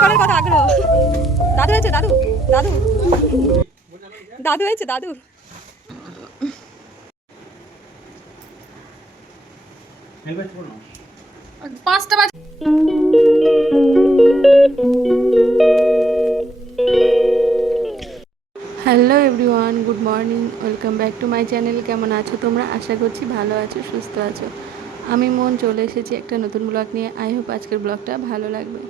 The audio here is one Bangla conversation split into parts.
করার কত আগ্রহ। দাদু হয়েছে, দাদু দাদু দাদু হয়েছে, দাদু। পাঁচটা বাজে। Hello everyone, good morning, welcome back to my channel. কেমন আছো তোমরা? আশা করছি ভালো আছো, সুস্থ আছো। আমি মন চলে এসেছি একটা নতুন ব্লগ নিয়ে। আই হোপ আজকের ব্লগটা ভালো লাগবে।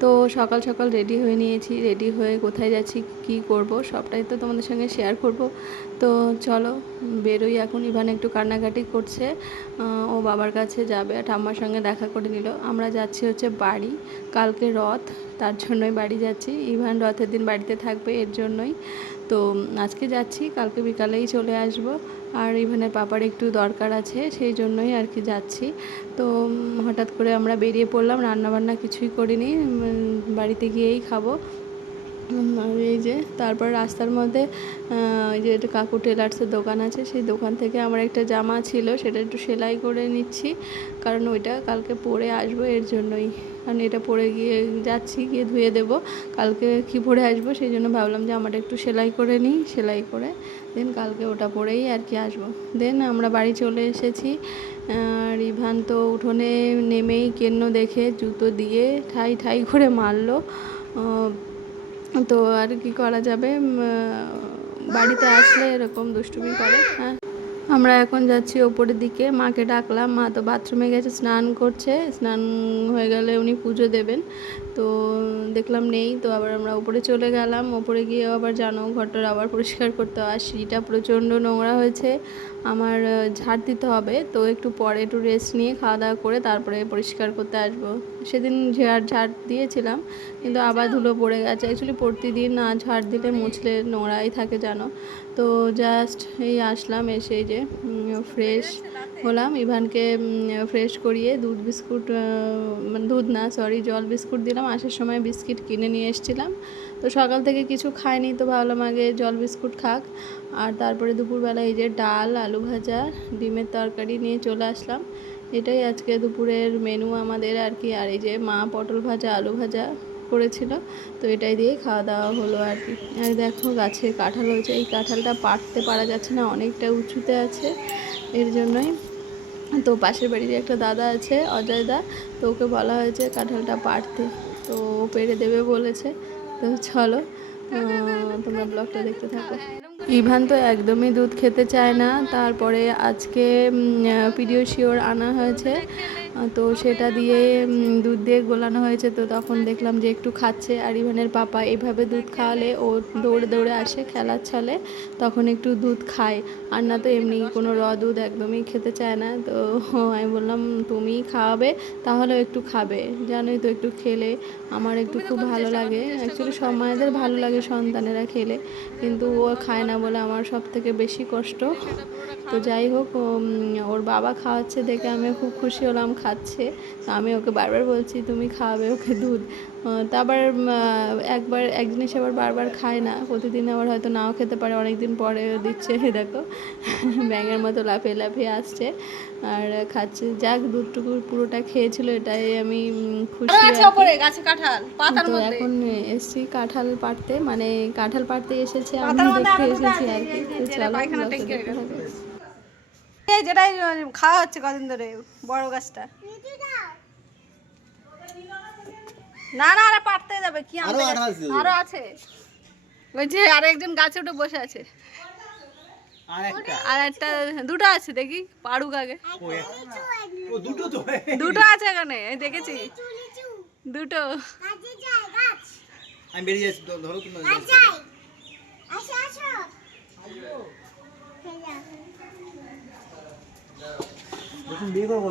তো সকাল সকাল রেডি হয়ে নিয়েছি। রেডি হয়ে কোথায় যাচ্ছি, কি করব, সবটাই তো তোমাদের সঙ্গে শেয়ার করব। তো চলো বেরোই এখন। ইভান একটু কান্নাকাটি করছে, ও বাবার কাছে যাবে, ঠাম্মার সঙ্গে দেখা করে নিল। আমরা যাচ্ছি হচ্ছে বাড়ি, কালকে রথ, তার জন্যই বাড়ি যাচ্ছি। ইভান রথের দিন বাড়িতে থাকবে, এর জন্যই। তো আজকে যাচ্ছি, কালকে বিকালেই চলে আসব। আর ইভানের পাপার একটু দরকার আছে, সেই জন্যই আর কি যাচ্ছি। তো হঠাৎ করে আমরা বেরিয়ে পড়লাম, রান্নাবান্না কিছুই করিনি, বাড়িতে গিয়েই খাবো। আর এই যে তারপর রাস্তার মধ্যে ওই যে একটা কাকু টেলার্সের দোকান আছে, সেই দোকান থেকে আমার একটা জামা ছিল, সেটা একটু সেলাই করে নিচ্ছি, কারণ ওইটা কালকে পরে আসবো, এর জন্যই। কারণ এটা পরে গিয়ে যাচ্ছি, গিয়ে ধুয়ে দেবো, কালকে কি পরে আসবো, সেই জন্য ভাবলাম যে আমারটা একটু সেলাই করে নিই, সেলাই করে দেন কালকে ওটা পরেই আর কি আসবো। দেন আমরা বাড়ি চলে এসেছি। আর ইভান তো উঠোনে নেমেই কেন্ন দেখে জুতো দিয়ে ঠাই ঠাই করে মারলো। তো আর কি করা যাবে, বাড়িতে আসলে এরকম দুষ্টুমি করে। হ্যাঁ, আমরা এখন যাচ্ছি ওপরের দিকে, মাকে ডাকলাম, মা তো বাথরুমে গেছে, স্নান করছে, স্নান হয়ে গেলে উনি পুজো দেবেন। তো দেখলাম নেই, তো আবার আমরা উপরে চলে গেলাম। ওপরে গিয়ে আবার জানো ঘরটার আবার পরিষ্কার করতে হয়, আর সিঁড়িটা প্রচণ্ড নোংরা হয়েছে, আমার ঝাড় দিতে হবে। তো একটু পরে একটু রেস্ট নিয়ে খাওয়া দাওয়া করে তারপরে পরিষ্কার করতে আসবো। সেদিন ঝাড় দিয়েছিলাম, কিন্তু আবার ধুলো পড়ে গেছে। অ্যাকচুয়ালি প্রতিদিন না ঝাড় দিলে মুছলে নোংরাই থাকে জানো। তো জাস্ট এই আসলাম, এসে যে ফ্রেশ হলাম, ইভানকে ফ্রেশ করিয়ে দুধ বিস্কুট, মানে দুধ না সরি জল বিস্কুট দিলাম। আসার সময় বিস্কিট কিনে নিয়ে এসেছিলাম, তো সকাল থেকে কিছু খাইনি, তো ভাবলাম আগে জল বিস্কুট খাক। আর তারপরে দুপুরবেলা এই যে ডাল, আলু ভাজা, ডিমের তরকারি নিয়ে চলে আসলাম। এটাই আজকে দুপুরের মেনু আমাদের আর কি। আর এই যে মা পটল ভাজা, আলু ভাজা করেছিল, তো এটাই দিয়ে খাওয়া দাওয়া হলো আর কি। আর দেখো গাছে কাঁঠাল হয়েছে, এই কাঁঠালটা পাড়তে পারা যাচ্ছে না, অনেকটা উঁচুতে আছে, এর জন্যই। তো পাশের বাড়ির একটা দাদা আছে, অজয় দা, তো ওকে বলা হয়েছে কাঁঠালটা পাড়তে, তো ও পেরে দেবে বলেছে। তো চলো তোমরা ব্লগটা দেখতে থাকো। ইভান তো একদমই দুধ খেতে চায় না, তারপরে আজকে পিডিয়াশিওর আনা হয়েছে, তো সেটা দিয়ে দুধ দিয়ে গোলানো হয়েছে। তো তখন দেখলাম যে একটু খাচ্ছে, আর ইভানের পাপা এভাবে দুধ খাওয়ালে ও দৌড়ে দৌড়ে আসে খেলার ছলে, তখন একটু দুধ খায়, আর না তো এমনি কোনো দুধ একদমই খেতে চায় না। তো আমি বললাম তুমিই খাওয়াবে, তাহলেও একটু খাবে, জানোই তো একটু খেলে আমার একটু খুব ভালো লাগে। অ্যাকচুয়ালি সব মায়েদের ভালো লাগে সন্তানেরা খেলে, কিন্তু ও খায় না বলে আমার সব থেকে বেশি কষ্ট। তো যাই হোক, ওর বাবা খাওয়াচ্ছে দেখে আমি খুব খুশি হলাম, খাচ্ছে। তো আমি ওকে বারবার বলছি তুমি খাওয়াবে ওকে দুধ। তা আবার একবার এক জিনিস আবার বারবার খায় না, প্রতিদিন আবার হয়তো নাও খেতে পারে, অনেক দিন পরে দিচ্ছে। দেখো ব্যাঙের মতো লাফিয়ে লাফিয়ে আসছে আর খাচ্ছে। যাক দুধটুকু পুরোটা খেয়েছিল, এটাই আমি খুশি। তো এখন এসছি কাঁঠাল পাড়তে, মানে কাঁঠাল পাড়তে এসেছে, আমি দেখতে এসেছি আর কি। তো চলো ব্লগটা দেখতে থাকো। যেটাই খাওয়া হচ্ছে কদিন ধরে, বড় গাছটা না না আরে পাড়তে যাবে কি, আরো আছে ওই যে আরেকজন গাছে উঠে বসে আছে, আর একটা দুটো আছে, দেখি পাড়ুক আগে। দুটো আছে এখানে, দেখেছি দুটো। আমি বেরিয়ে যাচ্ছি, ধরো তুমি বিয়ে করবো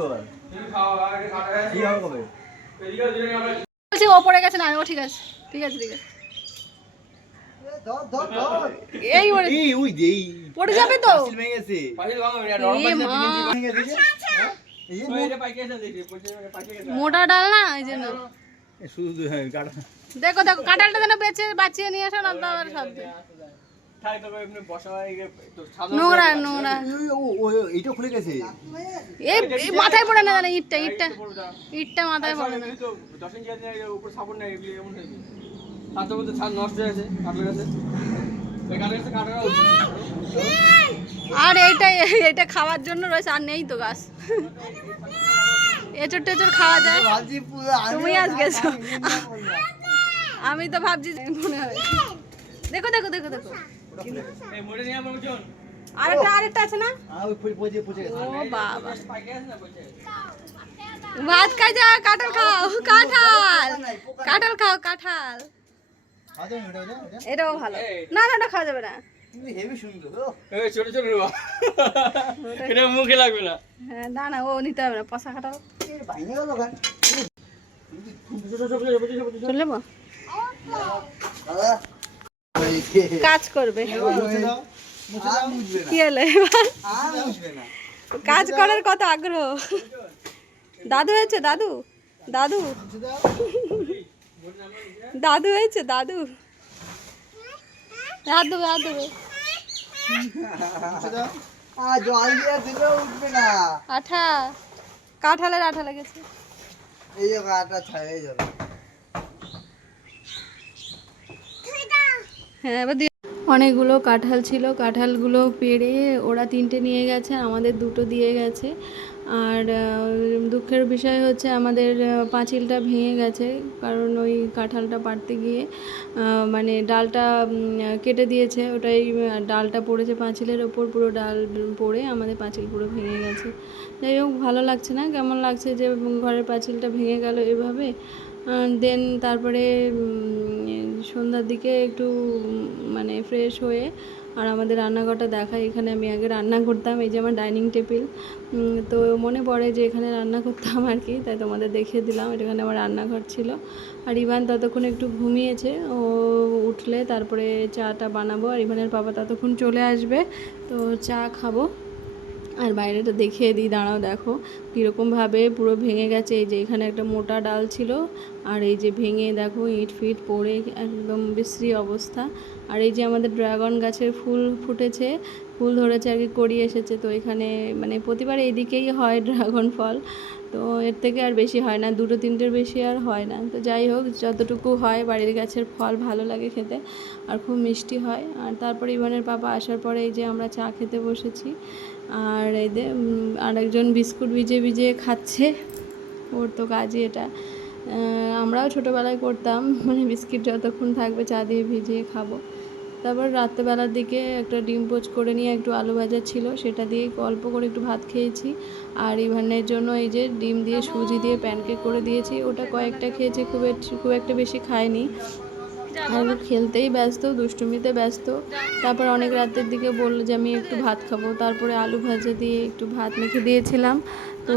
বলছি, ও পড়ে গেছে না, ও ঠিক আছে ঠিক আছে ঠিক আছে, এই পড়ে যাবে তো, মোটা ডাল না এই জন্য। দেখো দেখো কাঁঠালটা যেন বাঁচিয়ে নিয়ে আসো, না তো আবার শব্দ। নোংরা নোংরা এইটা খুলে গেছে। এই মাথায় পড়ে না জানে ইটটা ইটটা ইটটা মাথায় পড়ে না। আর এইটা খাওয়ার জন্য রয়েছে, আর নেই তো গাছ। এঁচড় টেচড় খাওয়া যায়। তুমি আজ গেছো, আমি তো ভাবছি মনে হয়। দেখো দেখো দেখো দেখো আরেকটা আছে না? ও বাবা, ভাত খাই যা, কাঁঠাল খাও, কাঁঠাল কাঁঠাল খাও, কাঁঠাল এটাও ভালো। না না ওটা খাওয়া যাবে না, মুখে লাগবে না। হ্যাঁ না না ও নিতে হবে না, পচা কাঁঠাল চলে যাবো। কাজ করবে কি হলো কাজ করার কত আগ্রহ। দাদু হয়েছে, দাদু দাদু দাদু হয়েছে, দাদু দাদু দাদু আঠা কাঁঠালের আঠা লেগেছে। হ্যাঁ এবার অনেকগুলো কাঁঠাল ছিল, কাঁঠালগুলো পেড়ে ওরা 3টে নিয়ে গেছে, আমাদের 2টো দিয়ে গেছে। আর দুঃখের বিষয় হচ্ছে আমাদের পাঁচিলটা ভেঙে গেছে, কারণ ওই কাঁঠালটা পাড়তে গিয়ে মানে ডালটা কেটে দিয়েছে, ওটাই ডালটা পড়েছে পাঁচিলের ওপর, পুরো ডাল পড়ে আমাদের পাঁচিল পুরো ভেঙে গেছে। যাই হোক ভালো লাগছে না, কেমন লাগছে যে ঘরের পাঁচিলটা ভেঙে গেল এভাবে। দেন তারপরে সন্ধ্যার দিকে একটু মানে ফ্রেশ হয়ে আর আমাদের রান্নাঘরটা দেখাই। এখানে আমি আগে রান্না করতাম, এই যে আমার ডাইনিং টেবিল, তো মনে পড়ে যে এখানে রান্না করতাম আর কি, তাই তোমাদের দেখিয়ে দিলাম। এখানে আমার রান্নাঘর ছিল। আর ইভান ততক্ষণ একটু ঘুমিয়েছে, ও উঠলে তারপরে চাটা বানাবো, আর ইভানের বাবা ততক্ষণ চলে আসবে, তো চা খাবো। আর বাইরেটা দেখিয়ে দিই, দাঁড়াও দেখো কীরকমভাবে পুরো ভেঙে গেছে। এই যে এখানে একটা মোটা ডাল ছিল, আর এই যে ভেঙে দেখো ইট ফিট পড়ে একদম বিশ্রী অবস্থা। আর এই যে আমাদের ড্রাগন গাছের ফুল ফুটেছে, ফুল ধরেছে আর কি, কড়ি এসেছে। তো এখানে মানে প্রতিবার এইদিকেই হয় ড্রাগন ফল, তো এর থেকে আর বেশি হয় না, 2-3টের বেশি আর হয় না। তো যাই হোক যতটুকু হয় বাড়ির গাছের ফল ভালো লাগে খেতে, আর খুব মিষ্টি হয়। আর তারপরে ইভানের পাপা আসার পরে এই যে আমরা চা খেতে বসেছি। আর এদের আরেকজন বিস্কুট ভিজে ভিজে খাচ্ছে, ওর তো কাজই এটা। আমরাও ছোটোবেলায় করতাম, মানে বিস্কিট যতক্ষণ থাকবে চা দিয়ে ভিজিয়ে খাবো। তারপর রাত্রেবেলার দিকে একটা ডিম পোচ করে নিয়ে একটু আলু ভাজা ছিল, সেটা দিয়ে অল্প করে একটু ভাত খেয়েছি। আর ইভানের জন্য এই যে ডিম দিয়ে সুজি দিয়ে প্যানকেক করে দিয়েছি, ওটা কয়েকটা খেয়েছে, খুব একটা বেশি খায়নি। আর খেলতেই ব্যস্ত, দুষ্টুমিতে ব্যস্ত। তারপর অনেক রাতের দিকে বললো যে আমি একটু ভাত খাবো, তারপরে আলু ভাজা দিয়ে একটু ভাত মেখে দিয়েছিলাম, তো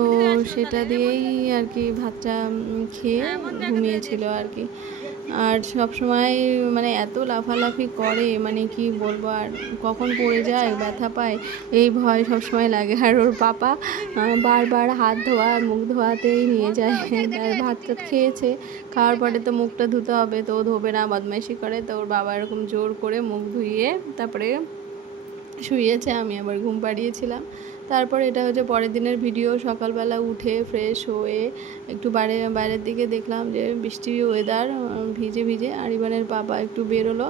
সেটা দিয়েই আর কি ভাতটা খেয়ে ঘুমিয়েছিল আর কি। আর সব সময় মানে এত লাফালাফি করে, মানে কি বলবো, আর কখন পড়ে যায় ব্যথা পায় এই ভয় সব সময় লাগে। আর ওর পাপা বারবার হাত ধোয়া মুখ ধোয়াতেই নিয়ে যায়। আর ভাত টাত খেয়েছে, খাওয়ার পরে তো মুখটা ধুতে হবে, তো ও ধোবে না, বদমাইশি করে। তো ওর বাবা এরকম জোর করে মুখ ধুইয়ে তারপরে শুয়েছে, আমি আবার ঘুম পাড়িয়েছিলাম। তারপর এটা হচ্ছে পরের দিনের ভিডিও। সকালবেলা উঠে ফ্রেশ হয়ে একটু বাইরের দিকে দেখলাম যে বৃষ্টি ওয়েদার, ভিজে ভিজে। আর ইভানের বাবা একটু বেরোলো,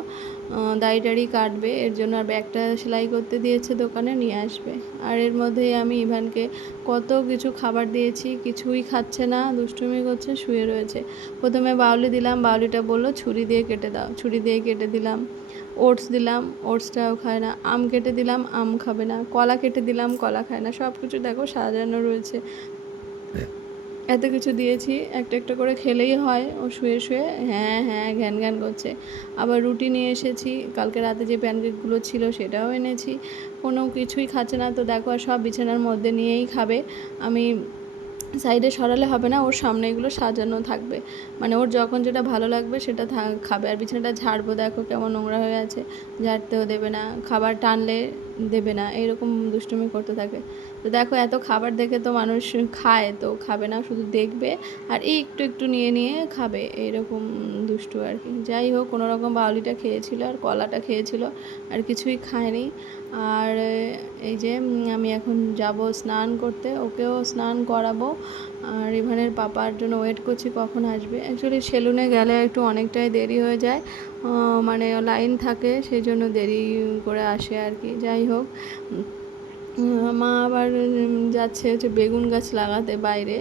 দাড়ি টাড়ি কাটবে, এর জন্য আর ব্যাগটা সেলাই করতে দিয়েছে, দোকানে নিয়ে আসবে। আর এর মধ্যেই আমি ইভানকে কত কিছু খাবার দিয়েছি, কিছুই খাচ্ছে না, দুষ্টুমি করছে, শুয়ে রয়েছে। প্রথমে বাউলি দিলাম, বাউলিটা বললো ছুরি দিয়ে কেটে দাও, ছুরি দিয়ে কেটে দিলাম। ওটস দিলাম, ওটসটাও খায় না। আম কেটে দিলাম, আম খাবে না। কলা কেটে দিলাম, কলা খায় না। সব কিছু দেখো সাজানো রয়েছে, এত কিছু দিয়েছি, একটা একটা করে খেলেই হয়। ও শুয়ে শুয়ে হ্যাঁ হ্যাঁ ঘ্যান ঘ্যান করছে। আবার রুটি নিয়ে এসেছি, কালকে রাতে যে প্যানকেকগুলো ছিল সেটাও এনেছি, কোনো কিছুই খাচ্ছে না। তো দেখো আর সব বিছানার মধ্যে নিয়েই খাবে, আমি সাইডে সরালে হবে না, ওর সামনে এগুলো সাজানো থাকবে, মানে ওর যখন যেটা ভালো লাগবে সেটা খাবে। আর বিছানাটা ঝাড়বো, দেখো কেমন নোংরা হয়ে আছে, ঝাড়তেও দেবে না। খাবার টানলে দেবে না, এরকম দুষ্টুমি করতে থাকে। তো দেখো এত খাবার দেখে তো মানুষ খায়, তো খাবে না, শুধু দেখবে আর এই একটু একটু নিয়ে নিয়ে খাবে, এরকম দুষ্টু আর কি। যাই হোক, কোনো রকম বাউলিটা খেয়েছিল আর কলাটা খেয়েছিল, আর কিছুই খায়নি। আর এই যে আমি এখন যাব স্নান করতে, ওকেও স্নান করাবো। আর ইভানের পাপার জন্য ওয়েট করছি কখন আসবে। অ্যাকচুয়ালি সেলুনে গেলে একটু অনেকটাই দেরি হয়ে যায়, মানে লাইন থাকে, সেই জন্য দেরি করে আসে আর কি। যাই হোক, মা আবার যাচ্ছে হচ্ছে বেগুন গাছ লাগাতে বাইরে,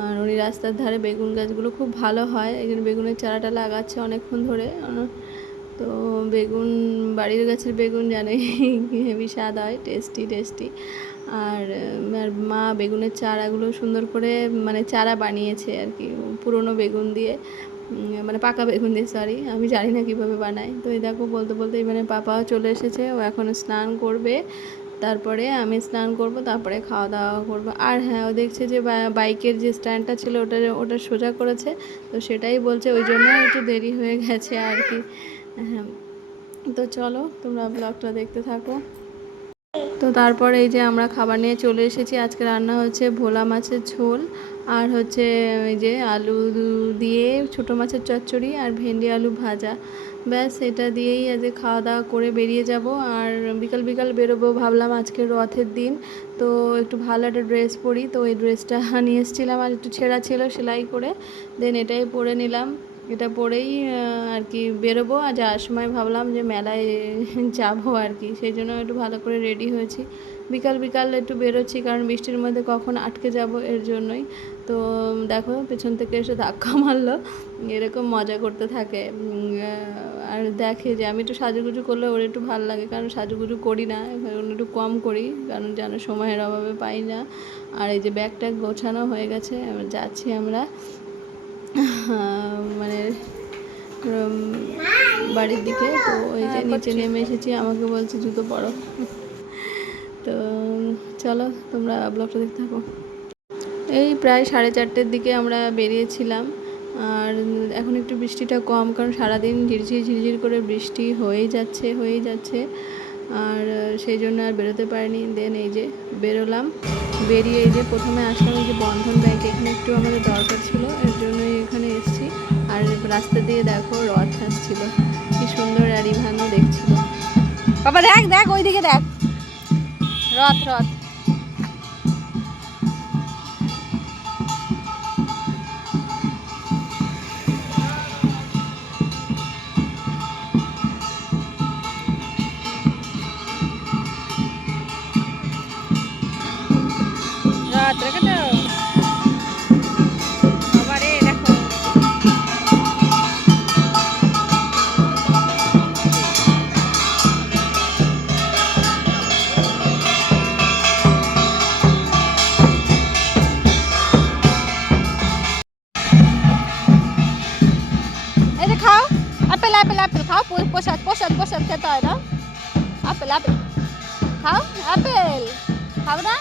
আর উনি রাস্তার ধারে বেগুন গাছগুলো খুব ভালো হয়, এই জন্য বেগুনের চারাটা লাগাচ্ছে অনেকক্ষণ ধরে। তো বেগুন, বাড়ির গাছের বেগুন জানে হেভি স্বাদ হয়, টেস্টি টেস্টি। আর মা বেগুনের চারাগুলো সুন্দর করে মানে চারা বানিয়েছে আর কি, পুরনো বেগুন দিয়ে, মানে পাকা বেগুন দিয়ে, সরি, আমি জানি না কীভাবে বানায়। তো এই দেখো বলতে বলতে এবারে পাপাও চলে এসেছে, ও এখন স্নান করবে, তারপরে আমি স্নান করব, তারপরে খাওয়া দাওয়া করবো। আর হ্যাঁ, ও দেখছে যে বাইকের যে স্ট্যান্ডটা ছিল ওটা সোজা করেছে, তো সেটাই বলছে, ওই জন্য একটু দেরি হয়ে গেছে আর কি। হ্যাঁ, তো চলো তোমরা ব্লগটা দেখতে থাকো। তো তারপরে এই যে আমরা খাবার নিয়ে চলে এসেছি। আজকে রান্না হচ্ছে ভোলা মাছের ঝোল, আর হচ্ছে এই যে আলু দিয়ে ছোটো মাছের চচ্চড়ি, আর ভেন্ডি আলু ভাজা। ব্যাস এটা দিয়েই আজকে খাওয়া দাওয়া করে বেরিয়ে যাব। আর বিকাল বিকাল বেরোবো ভাবলাম, আজকে রথের দিন, তো একটু ভালো একটা ড্রেস পরি। তো এই ড্রেসটা নিয়ে এসেছিলাম, আর একটু ছেঁড়া ছিল সেলাই করে, দেন এটাই পরে নিলাম। এটা পরেই আর কি বেরোবো। আর যাওয়ার সময় ভাবলাম যে মেলায় যাবো আর কি, সেই জন্য একটু ভালো করে রেডি হয়েছি। বিকাল বিকাল একটু বেরোচ্ছি, কারণ বৃষ্টির মধ্যে কখন আটকে যাব, এর জন্যই। তো দেখো পেছন থেকে এসে ধাক্কা মারলো, এরকম মজা করতে থাকে। আর দেখে যে আমি একটু সাজুগুজু করলে ওর একটু ভালো লাগে, কারণ সাজুগুজু করি না, এখন একটু কম করি, কারণ যেন সময়ের অভাবে পাই না। আর এই যে ব্যাগ ট্যাগ গোছানো হয়ে গেছে, যাচ্ছি আমরা মানে বাড়ির দিকে। তো ওই যে নিচে নেমে এসেছি, আমাকে বলছে জুতো পরো। তো চলো তোমরা ব্লগটা দেখতে থাকো। এই প্রায় 4:30-র দিকে আমরা বেরিয়েছিলাম, আর এখন একটু বৃষ্টিটা কম, কারণ সারাদিন ঝিরঝির ঝিরঝির করে বৃষ্টি হয়েই যাচ্ছে। আর সেই জন্য আর বেরোতে পারিনি। দেন এই যে বেরোলাম, বেরিয়ে এই যে প্রথমে আসলাম এই যে বন্ধন ব্যাংকে, এখানে একটু আমাদের দরকার ছিল, এর জন্যই এখানে এসেছি। আর রাস্তা দিয়ে দেখো রথ আসছিল, কি সুন্দর, আর ইভানও দেখছিল। বাবা দেখ দেখ ওইদিকে দেখ, রথ রথ। রথ রেখে দাও বাবা রে, দেখো এই যে খাও, আপেল আপেল আপেল খাও, প্রসাদ প্রসাদ প্রসাদ খেতে হয় না, আপেল আপেল খাও, আপেল খাও না।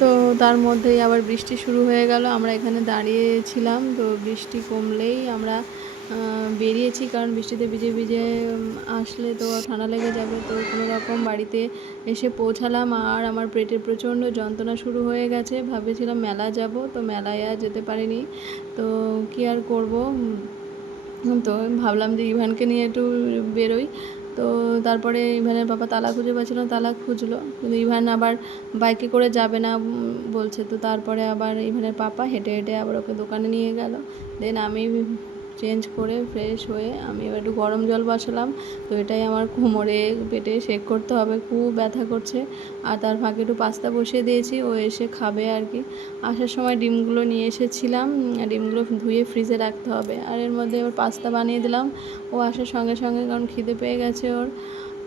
তো তার মধ্যেই আবার বৃষ্টি শুরু হয়ে গেল, আমরা এখানে দাঁড়িয়েছিলাম। তো বৃষ্টি কমলেই আমরা বেরিয়েছি, কারণ বৃষ্টিতে ভিজে ভিজে আসলে তো ঠান্ডা লেগে যাবে। তো কোনো রকম বাড়িতে এসে পৌঁছালাম, আর আমার পেটে প্রচণ্ড যন্ত্রণা শুরু হয়ে গেছে। ভেবেছিলাম মেলা যাব, তো মেলায় আর যেতে পারিনি। তো কী আর করবো, তো ভাবলাম যে ইভানকে নিয়ে একটু বেরোই। তো তারপরে ইভানের বাবা তালা খুঁজে পাচ্ছিল, তালা খুঁজলো, কিন্তু ইভান আবার বাইকে করে যাবে না বলছে। তো তারপরে আবার ইভানের পাপা হেঁটে হেঁটে আবার ওকে দোকানে নিয়ে গেল। দেন আমি চেঞ্জ করে ফ্রেশ হয়ে আমি এবার একটু গরম জল বসালাম। তো এটাই আমার কোমরে পেটে শেক করতে হবে, খুব ব্যথা করছে। আর তার ফাঁকে একটু পাস্তা বসিয়ে দিয়েছি, ও এসে খাবে আর কি। আসার সময় ডিমগুলো নিয়ে এসেছিলাম, ডিমগুলো ধুয়ে ফ্রিজে রাখতে হবে। আর এর মধ্যে ওর পাস্তা বানিয়ে দিলাম ও আসার সঙ্গে সঙ্গে, কারণ খিদে পেয়ে গেছে ওর।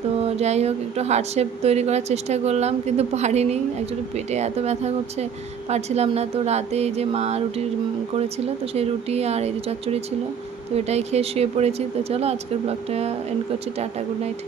তো যাই হোক, একটু হার্ট শেপ তৈরি করার চেষ্টা করলাম, কিন্তু পারিনি। অ্যাকচুয়ালি পেটে এত ব্যথা করছে, পারছিলাম না। তো রাতে এই যে মা রুটি করেছিল, তো সেই রুটি আর এই যে চচ্চড়ি ছিল, তো এটাই খেয়ে শুয়ে পড়েছি। তো চলো আজকের ব্লগটা এন্ড করছি, টাটা, গুড নাইট।